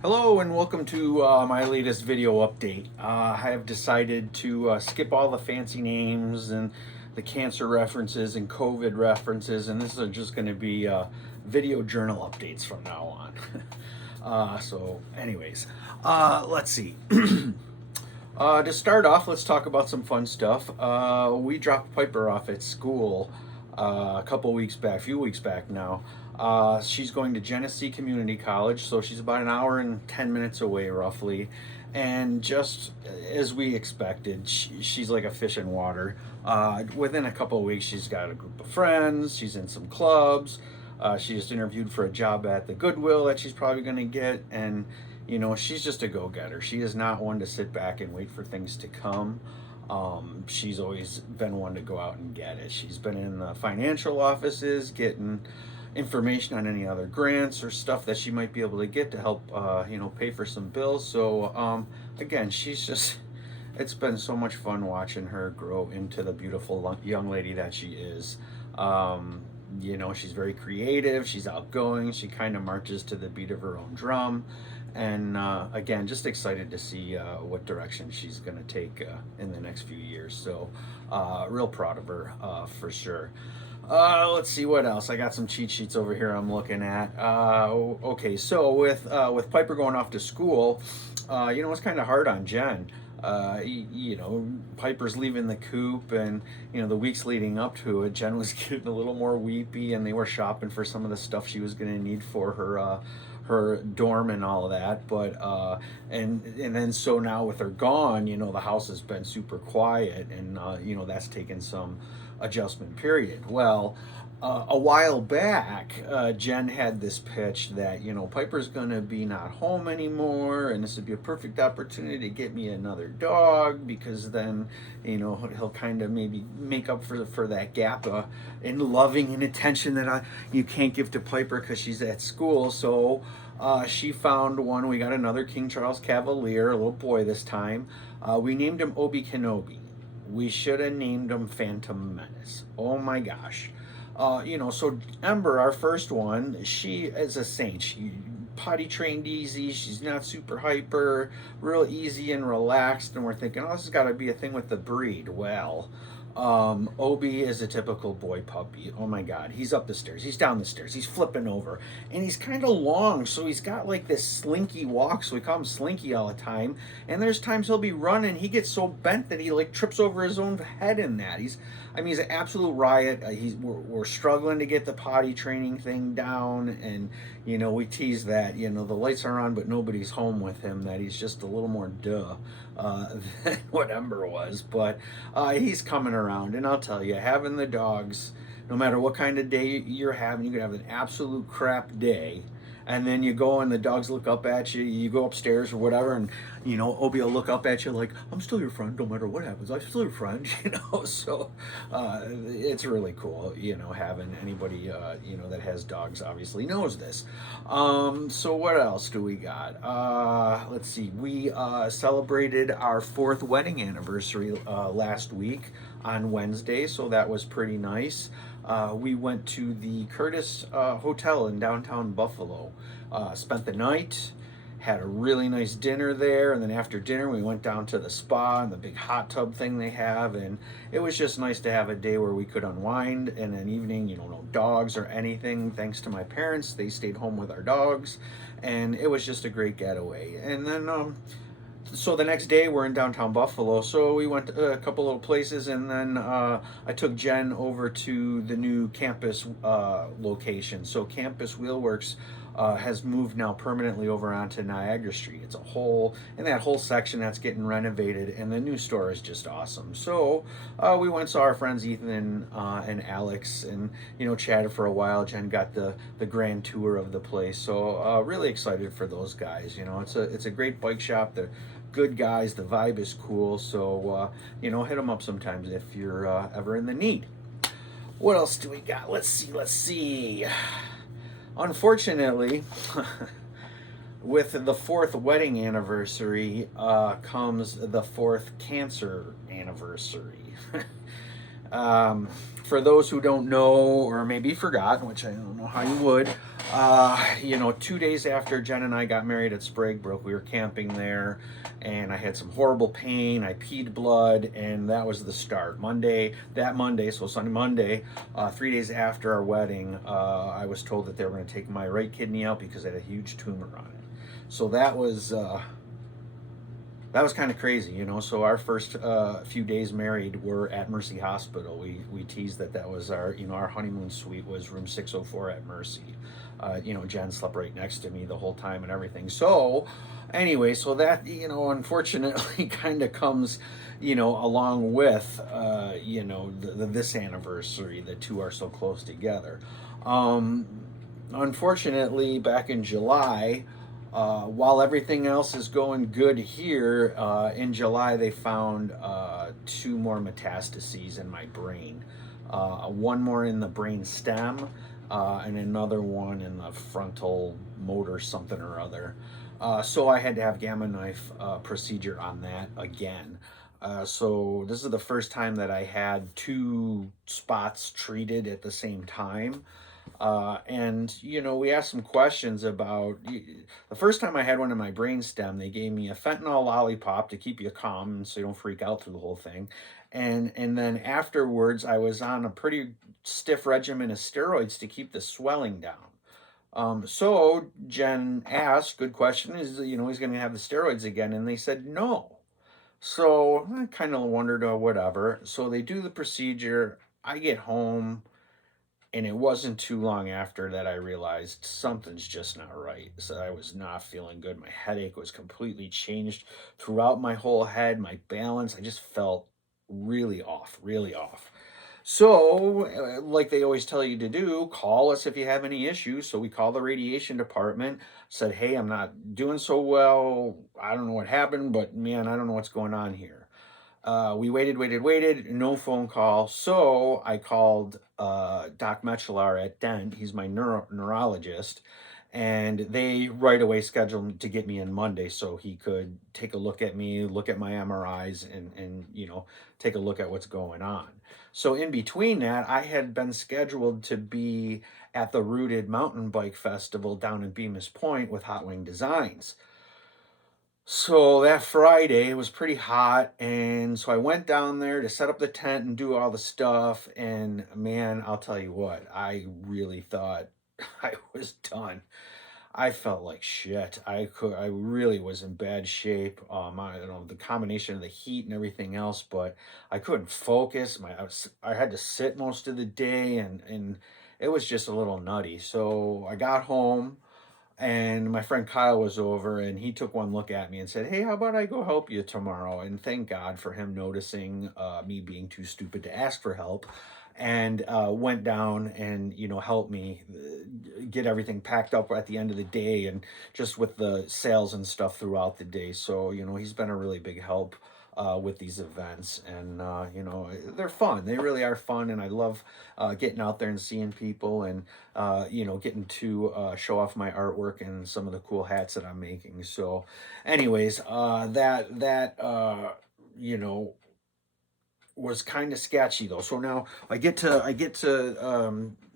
Hello and welcome to my latest video update. I have decided to skip all the fancy names and the cancer references and COVID references, and this is just going to be video journal updates from now on. Let's see. To start off, let's talk about some fun stuff. We dropped Piper off at school a few weeks back now. She's going to Genesee Community College, so she's about an hour and 10 minutes away, roughly. And just as we expected, she's like a fish in water. Within a couple of weeks, she's got a group of friends, she's in some clubs. She just interviewed for a job at the Goodwill that she's probably going to get. And, she's just a go getter. She is not one to sit back and wait for things to come. She's always been one to go out and get it. She's been in the financial offices getting information on any other grants or stuff that she might be able to get to help, pay for some bills. So, again, it's been so much fun watching her grow into the beautiful young lady that she is. She's very creative, she's outgoing, she kind of marches to the beat of her own drum. And again, just excited to see what direction she's going to take in the next few years. So, real proud of her for sure. Let's see what else. I got some cheat sheets over here I'm looking at. Okay, so with Piper going off to school, it's kind of hard on Jen. Piper's leaving the coop, and the weeks leading up to it, Jen was getting a little more weepy, and they were shopping for some of the stuff she was going to need for her dorm and all of that. But and then so now with her gone, the house has been super quiet, and that's taken some adjustment period. Well, a while back, Jen had this pitch that Piper's gonna be not home anymore, and this would be a perfect opportunity to get me another dog, because then he'll kind of maybe make up for that gap in loving and attention that you can't give to Piper because she's at school. So she found one. We got another King Charles Cavalier, a little boy this time. We named him Obi Kenobi. We should have named him Phantom Menace. Oh my gosh. So Ember, our first one, she is a saint. She potty trained easy. She's not super hyper, real easy and relaxed. And we're thinking, oh, this has got to be a thing with the breed. Well, Obi is a typical boy puppy. Oh my God. He's up the stairs. He's down the stairs. He's flipping over. And he's kind of long. So he's got like this slinky walk. So we call him Slinky all the time. And there's times he'll be running. He gets so bent that he like trips over his own head in that. He's an absolute riot. We're struggling to get the potty training thing down. And, we tease that, the lights are on, but nobody's home with him, that he's just a little more than what Ember was. But he's coming around. And I'll tell you, having the dogs, no matter what kind of day you're having, you can have an absolute crap day. And then you go and the dogs look up at you, you go upstairs or whatever, and Obi will look up at you like, I'm still your friend no matter what happens, I'm still your friend. So it's really cool, having anybody that has dogs obviously knows this. So what else do we got? Let's see, we celebrated our 4th wedding anniversary last week on Wednesday, so that was pretty nice. We went to the Curtis Hotel in downtown Buffalo, spent the night, had a really nice dinner there, and then after dinner we went down to the spa and the big hot tub thing they have, and it was just nice to have a day where we could unwind, and an evening, no dogs or anything, thanks to my parents. They stayed home with our dogs, and it was just a great getaway. And then so the next day we're in downtown Buffalo, so we went to a couple little places, and then I took Jen over to the new campus location. So Campus Wheelworks has moved now permanently over onto Niagara Street. It's in that whole section that's getting renovated, and the new store is just awesome. So we went and saw our friends Ethan and Alex, and chatted for a while. Jen got the grand tour of the place, so really excited for those guys. It's a great bike shop. They're good guys, the vibe is cool, so hit them up sometimes if you're ever in the need. What else do we got? Let's see. Unfortunately, with the 4th wedding anniversary comes the 4th cancer anniversary. Um, for those who don't know or maybe forgot, which I don't know how you would, 2 days after Jen and I got married at Spraguebrook, we were camping there, and I had some horrible pain. I peed blood, and that was the start. Monday, so Sunday, Monday, 3 days after our wedding, I was told that they were going to take my right kidney out because it had a huge tumor on it. So that was kind of crazy, So our first few days married were at Mercy Hospital. We teased that was our honeymoon suite was room 604 at Mercy. Jen slept right next to me the whole time and everything. So anyway, so that unfortunately kind of comes along with this anniversary. The two are so close together. Um, Unfortunately, back in July, while everything else is going good here, in July they found two more metastases in my brain. One more in the brain stem, and another one in the frontal motor something or other. So I had to have gamma knife procedure on that again. So this is the first time that I had two spots treated at the same time. And we asked some questions about the first time I had one in my brainstem. They gave me a fentanyl lollipop to keep you calm, so you don't freak out through the whole thing. And then afterwards, I was on a pretty stiff regimen of steroids to keep the swelling down. So Jen asked, good question, is he's going to have the steroids again, and they said no. So I kind of wondered, whatever. So they do the procedure. I get home, and it wasn't too long after that I realized something's just not right. So I was not feeling good. My headache was completely changed throughout my whole head. My balance, I just felt really off, really off. So, like they always tell you to do, call us if you have any issues. So we called the radiation department, said, hey, I'm not doing so well. I don't know what happened, but man, I don't know what's going on here. We waited, no phone call. So I called Doc Mechelar at Dent. He's my neurologist. And they right away scheduled to get me in Monday so he could take a look at me, look at my MRIs, and take a look at what's going on. So in between that, I had been scheduled to be at the Rooted Mountain Bike Festival down in Bemis Point with Hot Wing Designs. So that Friday it was pretty hot, and so I went down there to set up the tent and do all the stuff. And man, I'll tell you what, I really thought I was done. I felt like shit. I really was in bad shape. I don't know the combination of the heat and everything else, but I couldn't focus. I had to sit most of the day, and it was just a little nutty. So I got home, and my friend Kyle was over, and he took one look at me and said, hey, how about I go help you tomorrow? And thank God for him noticing me being too stupid to ask for help, and went down and helped me get everything packed up at the end of the day, and just with the sales and stuff throughout the day. So he's been a really big help with these events, and they're fun. They really are fun, and I love getting out there and seeing people, and getting to show off my artwork and some of the cool hats that I'm making. So anyways, you know was kind of sketchy though. So now I get to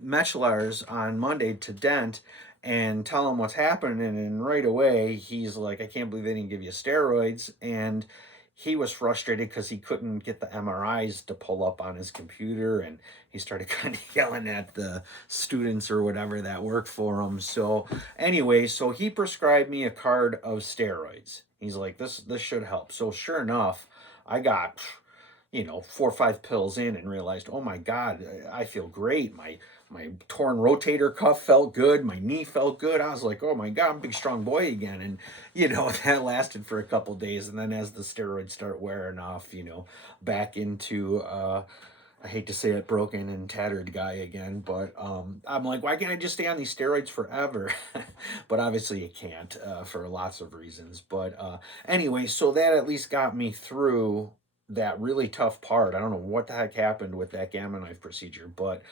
Mechelar's on Monday to Dent and tell him what's happening, and right away he's like, I can't believe they didn't give you steroids. And he was frustrated because he couldn't get the MRIs to pull up on his computer, and he started kind of yelling at the students or whatever that work for him. So anyway, so he prescribed me a card of steroids. He's like, this should help. So sure enough, I got 4 or 5 pills in and realized, oh my God, I feel great. My torn rotator cuff felt good. My knee felt good. I was like, oh my God, I'm a big strong boy again. And that lasted for a couple days. And then as the steroids start wearing off, back into I hate to say it, broken and tattered guy again, but I'm like, why can't I just stay on these steroids forever? But obviously you can't, for lots of reasons. But anyway, so that at least got me through that really tough part. I don't know what the heck happened with that gamma knife procedure, but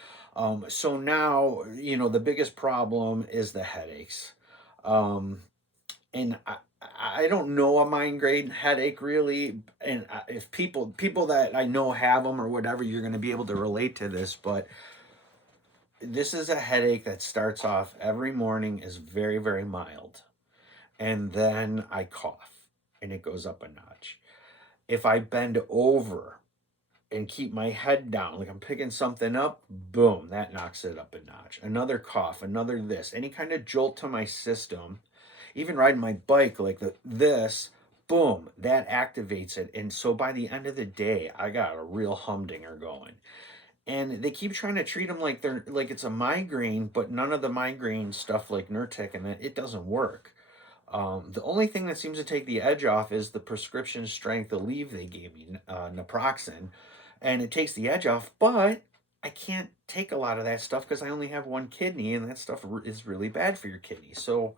so now the biggest problem is the headaches. Um, and I don't know a migraine headache really, and if people that I know have them or whatever, you're going to be able to relate to this. But this is a headache that starts off every morning is very very mild, and then I cough, and it goes up a notch. If I bend over and keep my head down, like I'm picking something up, boom, that knocks it up a notch. Another cough, another this, any kind of jolt to my system, even riding my bike, like this, boom, that activates it. And so by the end of the day, I got a real humdinger going. And they keep trying to treat them like they're like it's a migraine, but none of the migraine stuff like Nurtec and that it doesn't work. The only thing that seems to take the edge off is the prescription strength Aleve they gave me, naproxen, and it takes the edge off. But I can't take a lot of that stuff because I only have one kidney, and that stuff is really bad for your kidney. So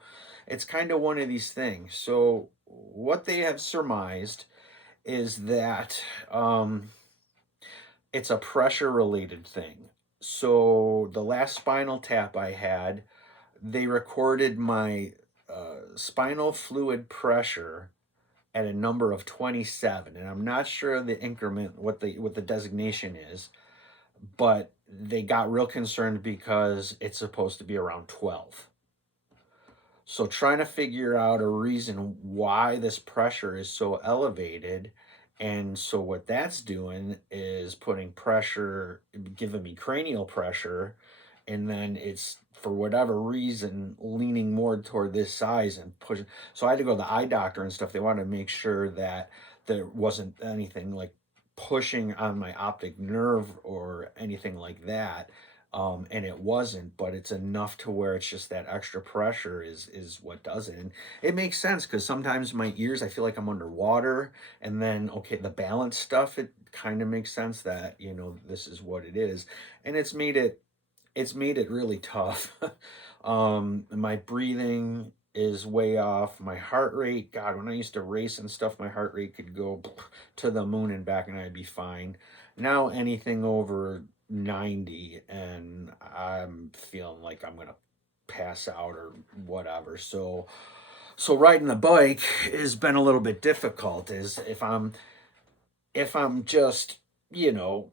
it's kind of one of these things. So what they have surmised is that it's a pressure related thing. So the last spinal tap I had, they recorded my spinal fluid pressure at a number of 27, and I'm not sure the increment what the designation is, but they got real concerned because it's supposed to be around 12. So trying to figure out a reason why this pressure is so elevated. And so what that's doing is putting pressure, giving me cranial pressure, and then it's for whatever reason leaning more toward this size and pushing. So I had to go to the eye doctor and stuff. They wanted to make sure that there wasn't anything like pushing on my optic nerve or anything like that, and it wasn't, but it's enough to where it's just that extra pressure is what does it. And it makes sense because sometimes my ears I feel like I'm underwater, and then okay, the balance stuff, it kind of makes sense that this is what it is. And it's made it really tough. My breathing is way off. My heart rate, God, when I used to race and stuff, my heart rate could go to the moon and back and I'd be fine. Now anything over 90 and I'm feeling like I'm gonna pass out or whatever. So riding the bike has been a little bit difficult. Is if I'm just,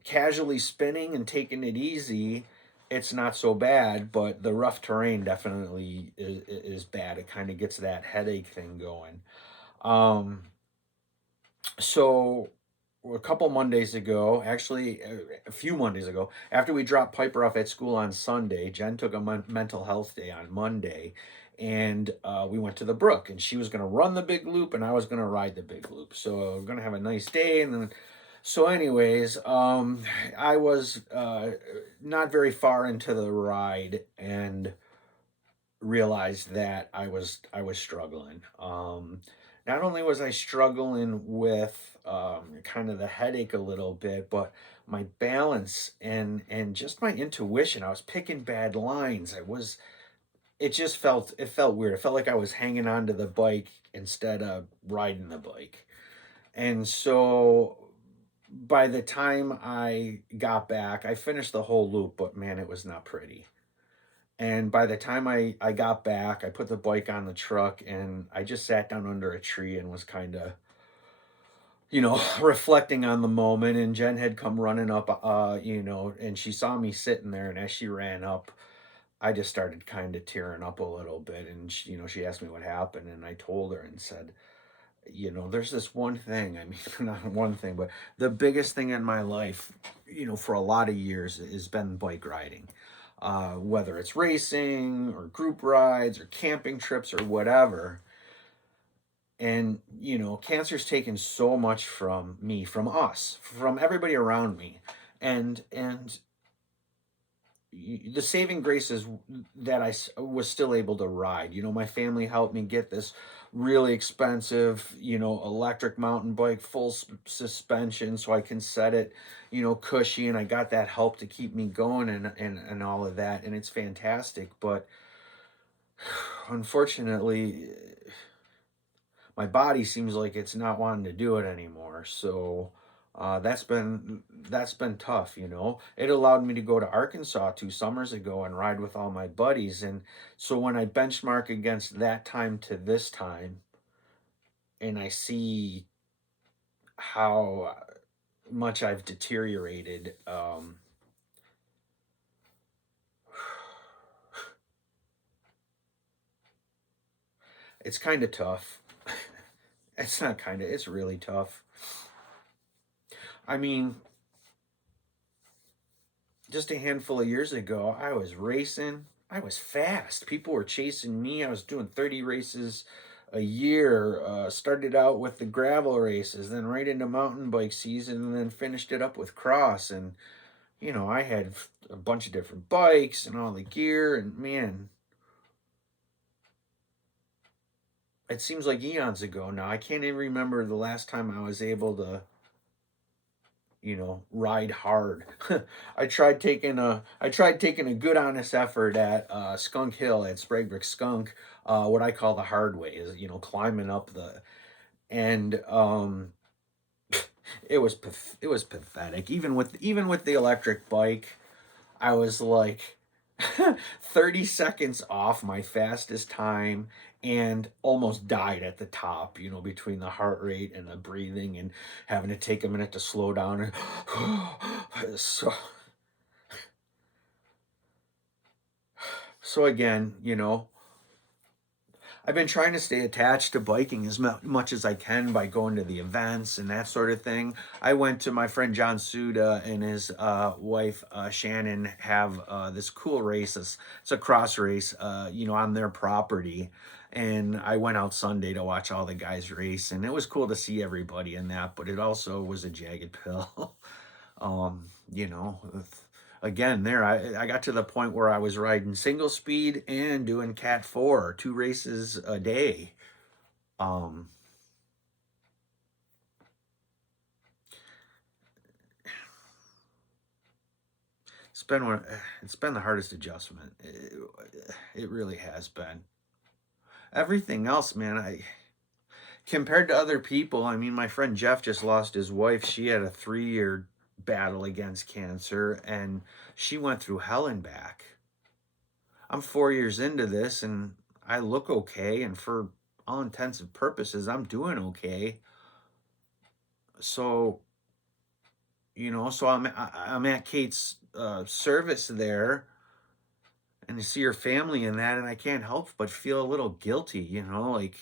casually spinning and taking it easy, it's not so bad, but the rough terrain definitely is bad. It kind of gets that headache thing going. Um, so a couple Mondays ago, actually a few Mondays ago, after we dropped Piper off at school on Sunday, Jen took a mental health day on Monday, and we went to the brook, and she was going to run the big loop, and I was going to ride the big loop. So we're going to have a nice day, and then so, anyways, I was not very far into the ride and realized that I was struggling. Not only was I struggling with kind of the headache a little bit, but my balance and just my intuition. I was picking bad lines. It felt weird. It felt like I was hanging onto the bike instead of riding the bike. And so by the time I got back, I finished the whole loop, but man, it was not pretty. And by the time I got back, I put the bike on the truck and I just sat down under a tree and was kind of, reflecting on the moment. And Jen had come running up, and she saw me sitting there. And as she ran up, I just started kind of tearing up a little bit. And she asked me what happened. And I told her and said, there's this one thing. I mean, not one thing, but the biggest thing in my life, for a lot of years has been bike riding. Whether it's racing or group rides or camping trips or whatever. And, cancer's taken so much from me, from us, from everybody around me. And the saving grace is that was still able to ride. My family helped me get this really expensive, electric mountain bike, full suspension, so I can set it, cushy, and I got that help to keep me going and all of that, and it's fantastic. But unfortunately, my body seems like it's not wanting to do it anymore. So that's been tough. It allowed me to go to Arkansas 2 summers ago and ride with all my buddies. And so when I benchmark against that time to this time, and I see how much I've deteriorated. It's kind of tough. It's not kind of, it's really tough. I mean, just a handful of years ago, I was racing. I was fast. People were chasing me. I was doing 30 races a year. Started out with the gravel races, then right into mountain bike season, and then finished it up with cross. And, I had a bunch of different bikes and all the gear. And man, it seems like eons ago now. I can't even remember the last time I was able to ride hard. I tried taking a good honest effort at Skunk Hill at Spraguebrook Skunk, what I call the hard way is, climbing up the and it was pathetic. Even with the electric bike, I was like 30 seconds off my fastest time and almost died at the top, between the heart rate and the breathing and having to take a minute to slow down. And so again, I've been trying to stay attached to biking as much as I can by going to the events and that sort of thing. I went to my friend John Suda and his wife Shannon have this cool race. It's a cross race, on their property. And I went out Sunday to watch all the guys race, and it was cool to see everybody in that. But it also was a jagged pill. um, you know, again, there I got to the point where I was riding single speed and doing Cat 4, 2 races a day. Um, it's been one, it's been the hardest adjustment. It really has been. Everything else, man, I compared to other people, I mean, my friend Jeff just lost his wife. She had a 3-year battle against cancer, and she went through hell and back. I'm 4 years into this, and I look okay, and for all intents and purposes, I'm doing okay. So, so I'm at Kate's service there, and to see her family in that, and I can't help but feel a little guilty, like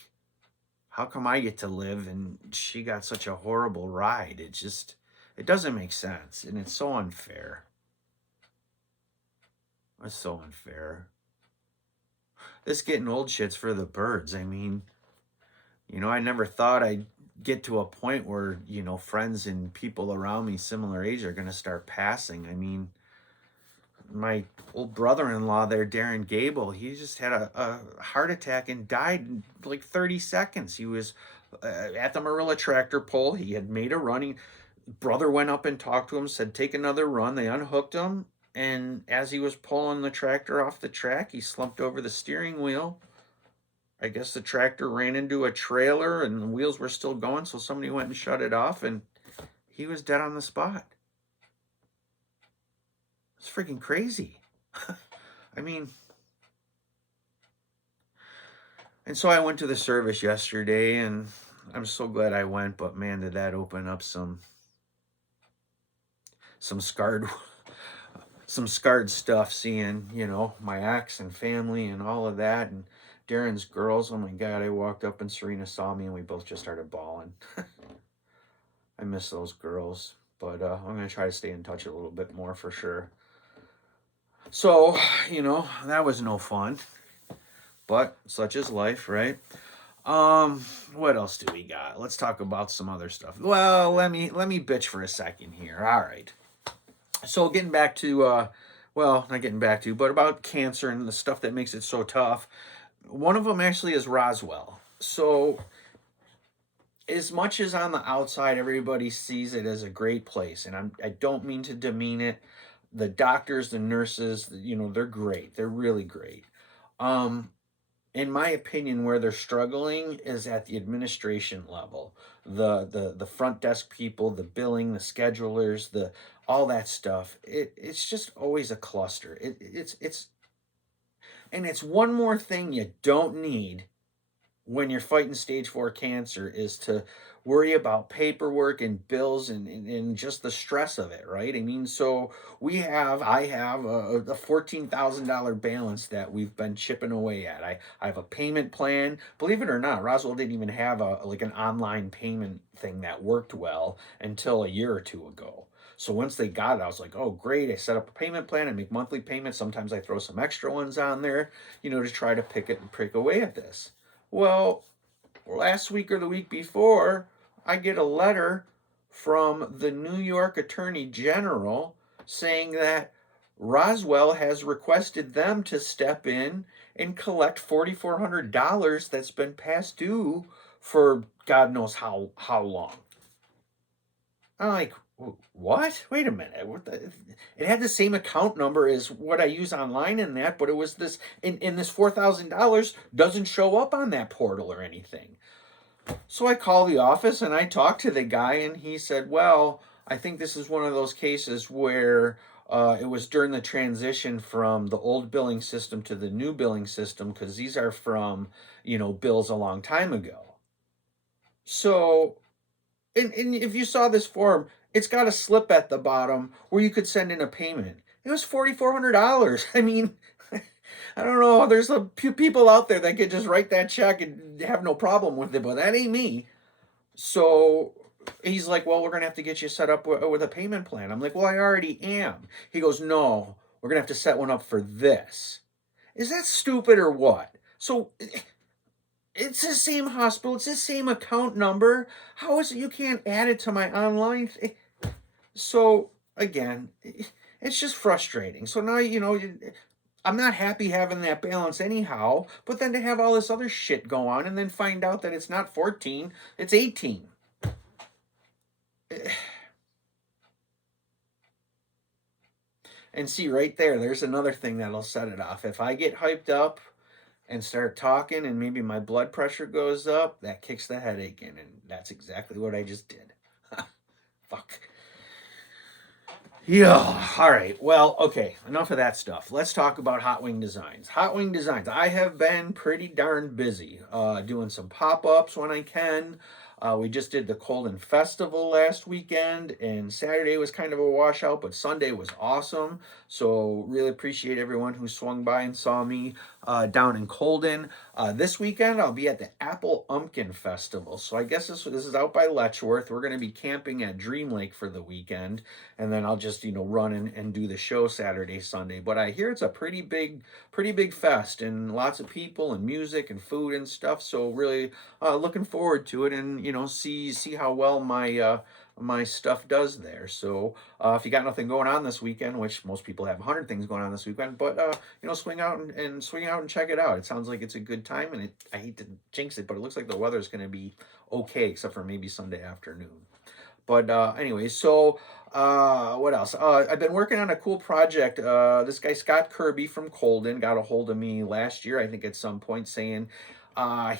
how come I get to live and she got such a horrible ride? It doesn't make sense, and it's so unfair. It's so unfair. This getting old shit's for the birds. I mean, I never thought I'd get to a point where, friends and people around me similar age are going to start passing. I mean, my old brother-in-law there, Darren Gable, he just had a heart attack and died in like 30 seconds. He was at the Marilla tractor pull. He had made a running. Brother went up and talked to him, said, take another run. They unhooked him. And as he was pulling the tractor off the track, he slumped over the steering wheel. I guess the tractor ran into a trailer and the wheels were still going, so somebody went and shut it off, and he was dead on the spot. It's freaking crazy. I mean, and so I went to the service yesterday, and I'm so glad I went, but man, did that open up some scarred some scarred stuff, seeing, my ex and family and all of that, and Darren's girls. Oh my God, I walked up and Serena saw me and we both just started bawling. I miss those girls, but I'm going to try to stay in touch a little bit more for sure. So, that was no fun, but such is life, right? What else do we got? Let's talk about some other stuff. Well, let me bitch for a second here. All right. So getting back to well, not getting back to, but about cancer and the stuff that makes it so tough. One of them actually is Roswell. So as much as on the outside everybody sees it as a great place, and I don't mean to demean it. The doctors, the nurses, they're great. They're really great. Um, in my opinion, where they're struggling is at the administration level. The front desk people, the billing, the schedulers, the all that stuff. It's just always a cluster. It's and it's one more thing you don't need when you're fighting stage 4 cancer is to worry about paperwork and bills and just the stress of it, right? I mean, so I have a $14,000 balance that we've been chipping away at. I have a payment plan. Believe it or not, Roswell didn't even have like an online payment thing that worked well until a year or two ago. So once they got it, I was like, oh, great. I set up a payment plan. I make monthly payments. Sometimes I throw some extra ones on there, to try to pick away at this. Well, last week or the week before, I get a letter from the New York Attorney General saying that Roswell has requested them to step in and collect $4,400 that's been past due for God knows how long. I'm like, what? Wait a minute. It had the same account number as what I use online in that, but it was this, in this $4,000 doesn't show up on that portal or anything. So I call the office and I talked to the guy, and he said, well, I think this is one of those cases where it was during the transition from the old billing system to the new billing system, because these are from, bills a long time ago. So, and if you saw this form, it's got a slip at the bottom where you could send in a payment. It was $4,400. I mean, I don't know. There's a few people out there that could just write that check and have no problem with it, but that ain't me. So he's like, well, we're going to have to get you set up with a payment plan. I'm like, well, I already am. He goes, no, we're going to have to set one up for this. Is that stupid or what? So it's the same hospital. It's the same account number. How is it you can't add it to my online thing? So again, it's just frustrating. So now, I'm not happy having that balance anyhow, but then to have all this other shit go on and then find out that it's not 14, it's 18. And see, right there's another thing that'll set it off. If I get hyped up and start talking and maybe my blood pressure goes up, that kicks the headache in, and that's exactly what I just did. Fuck. Yeah. All right. Well, okay. Enough of that stuff. Let's talk about Hot Wing Designs. Hot Wing Designs. I have been pretty darn busy doing some pop-ups when I can. We just did the Colden Festival last weekend, and Saturday was kind of a washout, but Sunday was awesome. So really appreciate everyone who swung by and saw me down in Colden. This weekend, I'll be at the Apple Umpkin Festival. So I guess this is out by Letchworth. We're going to be camping at Dream Lake for the weekend, and then I'll just run and do the show Saturday, Sunday. But I hear it's a pretty big fest, and lots of people and music and food and stuff. So really looking forward to it, and see how well my stuff does there. So if you got nothing going on this weekend, which most people have 100 things going on this weekend, but swing out and check it out. It sounds like it's a good time, and I hate to jinx it, but it looks like the weather's going to be okay, except for maybe Sunday afternoon. But anyway, so what else? I've been working on a cool project. This guy Scott Kirby from Colden got a hold of me last year, I think, at some point, saying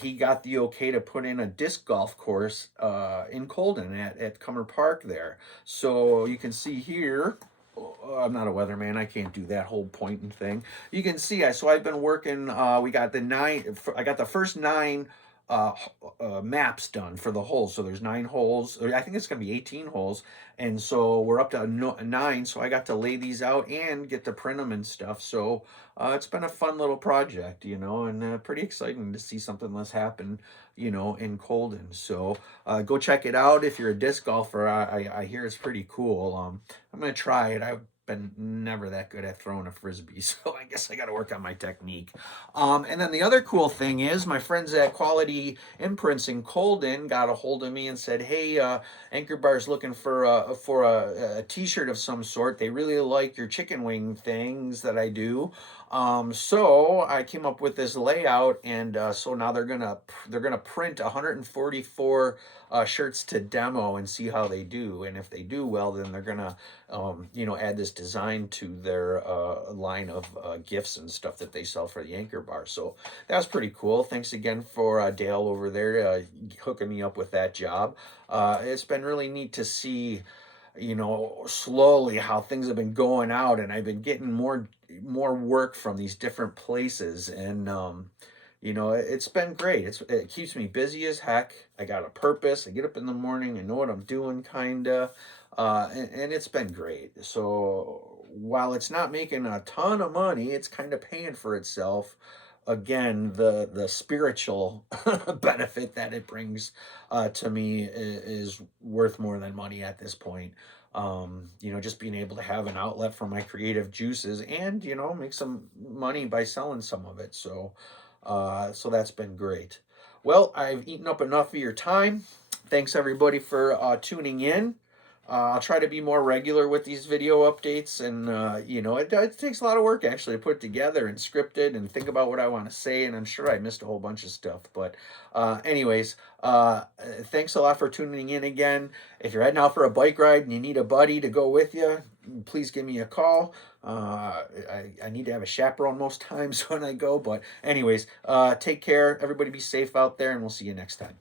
he got the okay to put in a disc golf course in Colden at Cummer Park there. So you can see here. I'm not a weatherman. I can't do that whole pointing thing. You can see. I've been working. We got the 9. I got the first 9 maps done for the holes. So there's 9 holes. I think it's going to be 18 holes. And so we're up to 9. So I got to lay these out and get to print them and stuff. So it's been a fun little project, and pretty exciting to see something less happen, in Colden. So go check it out if you're a disc golfer. I hear it's pretty cool. I'm going to try it. I've been never that good at throwing a frisbee, so I guess I got to work on my technique. And then the other cool thing is my friends at Quality Imprints in Colden got a hold of me and said, hey, Anchor Bar's looking for a t-shirt of some sort. They really like your chicken wing things that I do. So I came up with this layout, and so now they're gonna print 144 shirts to demo and see how they do. And if they do well, then they're gonna add this design to their line of gifts and stuff that they sell for the Anchor Bar. So that was pretty cool. Thanks again for Dale over there hooking me up with that job. It's been really neat to see slowly how things have been going out, and I've been getting more work from these different places, and You know, it's been great. It keeps me busy as heck. I got a purpose. I get up in the morning. I know what I'm doing, kinda, and it's been great. So while it's not making a ton of money, it's kind of paying for itself. Again, the spiritual benefit that it brings to me is worth more than money at this point. You know, just being able to have an outlet for my creative juices and, you know, make some money by selling some of it. So that's been great. Well, I've eaten up enough of your time. Thanks everybody for tuning in. I'll try to be more regular with these video updates, and you know, it takes a lot of work actually to put together and script it and think about what I want to say. And I'm sure I missed a whole bunch of stuff, but anyways, thanks a lot for tuning in again. If you're heading out for a bike ride and you need a buddy to go with you, please give me a call. I need to have a chaperone most times when I go, but anyways, take care. Everybody be safe out there, and we'll see you next time.